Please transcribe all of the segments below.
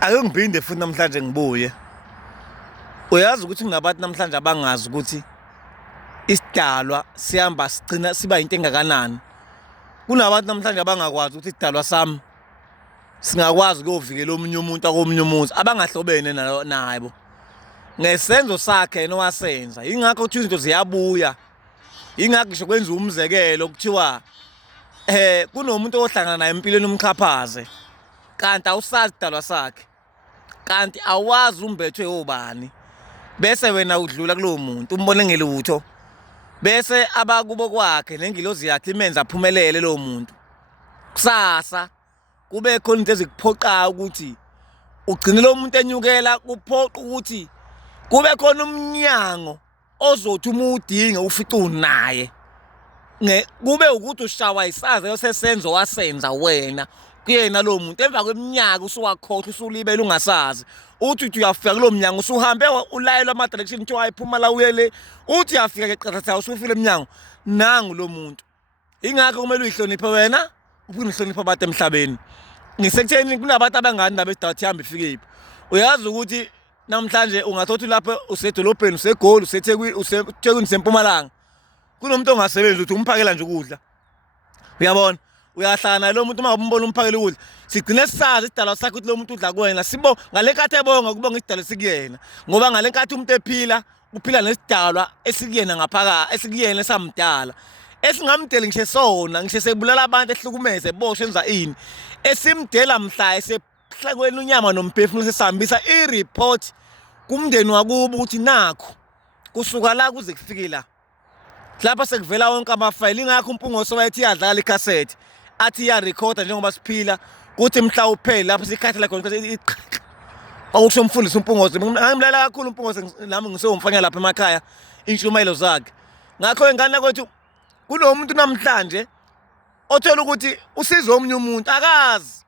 Ake ngiphinde futhi namhlanje ngibuye. Uyazi ukuthi kunabantu namhlanje abangazi ukuthi isidalwa sihamba sigcina siba into engakanani. Kunabantu namhlanje abangakwazi ukuthi isidalwa sami singakwazi ukuyovikela omunye umuntu akomunye umuntu abangahlobene nabo. Ngesenzo sakhe yena owasenza. Ingakho ukuthi izinto ziyabuya. Ingakho ngisho kwenza umzekelo kuthiwa kunomuntu ohlangana naye empilweni umchaphaze. Kanti awusazi idalwa sakhe. Kanti awazi umbethwe obani. Bese wena udlula kulowo muntu umbone ngelutho. Bese abakubo kwakhe nengilozi yakhe imenza aphumelele lo muntu. Kusasa kube khona into ezikuphoqa ukuthi ugcine lo muntu enyukela kuphoqa ukuthi kube khona umnyango ozothi uma udinga ufica unaye. Kube ukuthi ushawa isaze yosesenzo wasenza wena kuyena lo muntu emva kweminyaka usuwakhohlwa usulibela ungasazi uthi uyafika kulo mnyango usuhambe ulayelwa ama direction kuthiwa ayiphuma la uyele uthi uyafika ke qathatha usufile eminyango nangu lo muntu. Ingakho kumele uyihloniphe wena uphinde uhloniphe abantu emhlabeni. Ngisekutheni kunabantu abangani nabo edathi ihamba ifikephi. Uyazi ukuthi namhlanje ungathothi lapha usedolobheni useGoli useThekwini useThekwini sempumalanga kunomuntu ongasebenzi uthi umphakela nje ukudla. Uyabona uyahlana lo muntu uma umbona umphakela ukudla sigcine sisazi isidalwa sakhe ukuthi lo muntu udla kuwena sibo ngale nkathi ebonga kubonga isidalwa sikuyena ngoba ngale nkathi umuntu ephila uphila nesidalwa esikuyena ngaphaka esikuyena esamdala esingamdeli ngisho sona ngisho sebulala abantu ehlukumeze boshwe enza ini esimdela mhla esehlakweni unyama nomphefumulo sesihambisa ireport kumndeni wakubo ukuthi nakho kusuka la kuze kufike la lapha sekuvela wonke amafayili. Ingakho uMpungoso wayethi iyadlala icassette athi iyarekhoda njengoba siphila kuthi mhla uphele lapho sikhathela khona awusho umfundisi uMpungoso. Ngimlalela kakhulu uMpungoso nami ngisewumfanya lapha emakhaya inshumayelo zakhe. Ngakho ingane kwethu kunomuntu namhlanje othola ukuthi usiza omunye umuntu akazi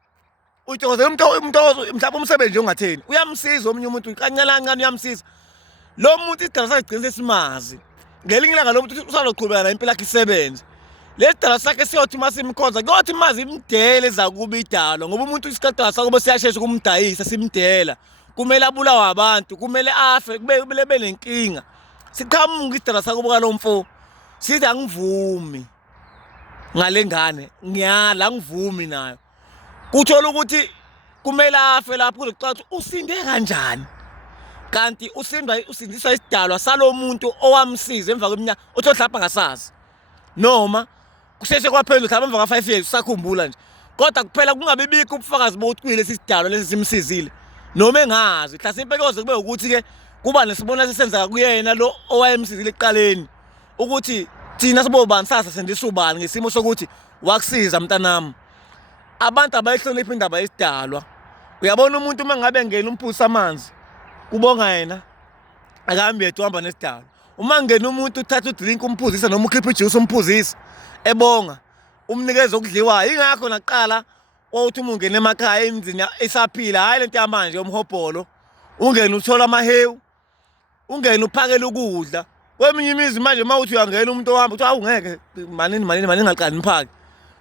uyithokozela umuntu mhlawumbe umsebenzi ongatheni uyamsiza omunye umuntu kancane kancane uyamsiza lo muntu isidalwa sakhe sigcine sesimazi. Ngelinye ilanga lo muntu usaloqhubeka na impilo yakhe isebenze lesidalwa sakhe siyothi masimkhonza kothi mazi imdele ezakuba idalwa ngoba umuntu isikhathi sakubo siyashesha ukumdayisa simdela kumele abulawe abantu kumele afe kumele benenkinga siqhamuka isidalwa sakubo kalo mfo sithi angivumi ngale ngane ngiyala angivumi nayo kuthola ukuthi kumele afe lapho kuzokucaca usinde kanjani kanti usindiswa isidalwa salomuntu owamsiza emva kweminyaka othola lapha ngasazi noma kusheshe kwaphendula mhlawumbe emva ka5 years usakhumbula nje kodwa kuphela kungabibikho ubufakazi bokuthi kuyilesi sidalwa lesi simsizile noma engazi mhlasimpe koze kube ukuthi ke kuba nesibona sesenzeka kuyena lo owayemsizile eqaleni ukuthi thina sibobani sasa sendisa ubani ngesimo sokuthi wakusiza mntanami. Abantu abayihlonipha indaba yesidalwa. Uyabona umuntu uma ngabe ngena umphusa amanzi kubonga yena akahambi yedwa uhamba nesidalwa. Uma ngena umuntu uthatha udrink umphuzisa noma ukhipha ijuice umphuzisa ebonga umnikeza okudliwayo. Ingakho naqala uthi uma ungena emakhaya emzini esaphila hayi lento yamanje yomhobholo ungena uthola amahewu ungena uphakela ukudla kweminye imizi manje mawuthi uyangena umuntu ohamba uthi awungeke manini ngaqali niphake.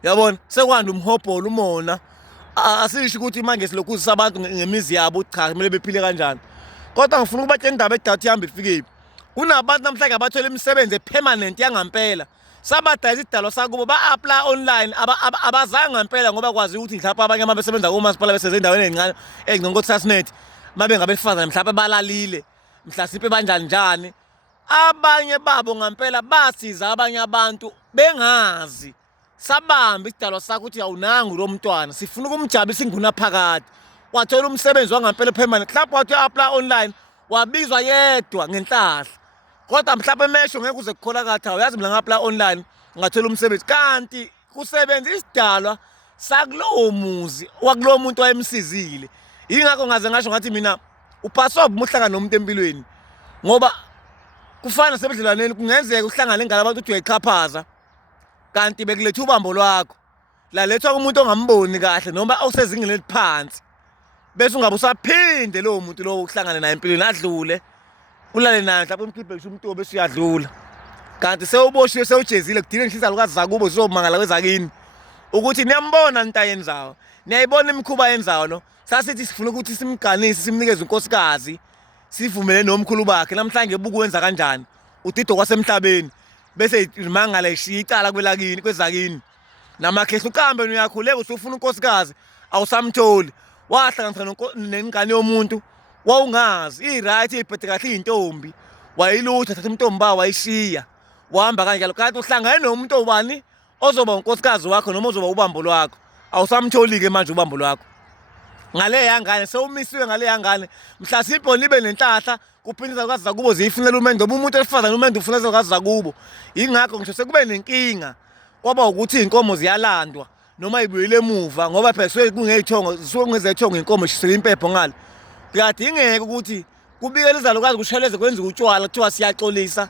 Yabona sekwanda umhobholo umona asisho ukuthi manje silokuzisa abantu ngemizi yabo cha kumele bephile kanjani kodwa ngifuna ukubatshela indaba edathi ihamba ifikephi. Kunabantu namhlanje abathola imisebenzi epermanent yangampela sabadayisa isidalwa sakubo ba-apply online abazange ngampela ngoba kwazi ukuthi mhlawumbe abanye abasebenza kumasipala beseze endaweni ezincane ezinqonqo Sasnet mabe ngabesifazane mhlawumbe balalile mhlasimpe banjani njani abanye babo ngampela basiza abanye abantu bengazi sabamba isidalwa sakho ukuthi awunangu lo mntwana sifuna ukumjabulisa inguna phakathi wathola umsebenzi wangampela permanent mhlawumbe wathi apply online wabizwa yedwa ngenhlahla kodwa mhlawumbe emesho ngeke uze kukhola kathi uyazi mina nga-apply online ngathola umsebenzi kanti kusebenza isidalwa sakulowo muzi wakulowo muntu wayemsizile. Ingakho ngaze ngasho ngathi mina uphaswa umuhlangana nomuntu empilweni ngoba kufana sebudlelwaneni kungenzeka uhlangane ngala abantu uthi uyayichaphaza kanti bekuletha ubambo lwakho lalethwa kumuntu ongamboni kahle noma osezingeni eliphansi bese ungabe usaphinde lowo muntu lowo uhlangane naye empilweni adlule ulale naye mhlawumbe umkhiphe ngisho umuntu bese uyadlula kanti sewuboshiwe sewujezile kudinga inhliziyo lukazi zakubo zizomangala kwezakini ukuthi niyambona into ayenzayo niyayibona imikhuba yenzayo no sasithi sifuna ukuthi simganise simnikeze unkosikazi sivumele nomkhulu bakhe namhlanje bukwenza kanjani uDido kwasemhlabeni bese imangala ishiya icala kwelakini kwezakini namakhehla uqambe uyakhuleka usufuna unkosikazi awusamtholi wahlanganisa nengane yomuntu wawungazi iright iphethe kahle intombi wayilutha thatha umntomba wayishiya wahamba kanjalo kanti uhlangane nomuntu obani ozoba unkosikazi wakho noma ozoba ubambo lwakho awusamtholi ke manje ubambo lwakho ngale yangane sewumisiwe ngale yangane mhla sipho libe nenhlahla kuphindisa kwazi zakubo ziyifunela umendo ngoba umuntu elifazana umendo ufunela kwazi zakubo ingakho ngisho sekube nenkinga kwaba ukuthi inkomo ziyalandwa noma ibuyele emuva ngoba phela suke kungeyithongo zisuke kungezethongo inkomo ishisela impepho ngale kuyadingeka ukuthi kubikele izalukazi kusheleze kwenza utshwala kuthiwa siyaxolisa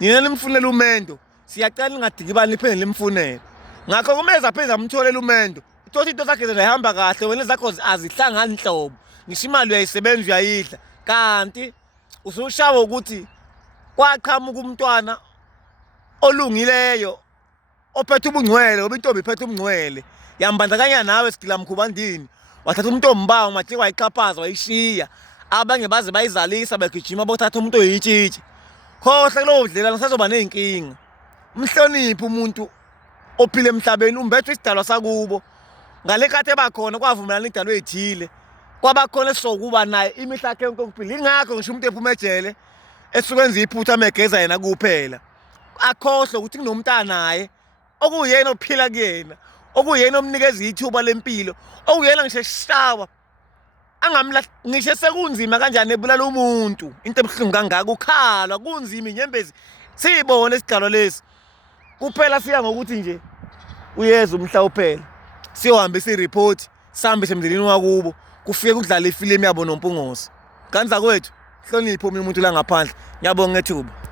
nina nimfunela umendo siyacela ningadikibani liphinde limfunele ngakho kumeza phenza amtholela umendo uthi into zakhe zihamba kahle wena zakho azihlangani inhlobo ngisho imali uyayisebenza uyayidla kanti usushawa ukuthi kwaqhamuka umntwana olungileyo ophethe ubungcwele ngoba intombi iphethe ubungcwele yambandakanya nawe sigilamkhubandini wathatha umntombawo mathi wayiqhaphaza wayishiya abanye baze bayizalisa begijima bothatha umuntu oyitshitshi khohle kulowo dlela sazoba nenkinga umhloniphi umuntu ophile emhlabeni umbethe isidalwa sakubo ngale khathi ebakhona kwavumelana idalwa ezithile kwabakhona esizokuba naye imihla yakhe yonke ukuphila ingakho ngisho umuntu ephuma ejele esukwenza iphutha amegeza yena kuphela akhohle ukuthi kunomntana naye okuyena ophila kuyena okuyena omnikeza ithuba lempilo okuyena ngisho eshawa ngisho sekunzima kanjani ebulala umuntu into ebuhlungu kangaka ukhala kunzima inyembezi siyibone isidalwa lesi kuphela siya ngokuthi nje uyeza umhla uphela siyohambisa ireport sihambise emndenini wakubo kufike kudlala ifilimu yabo noMpungozi kanza kwethu hlonipho umuntu la ngaphandle ngiyabonga ngethuba.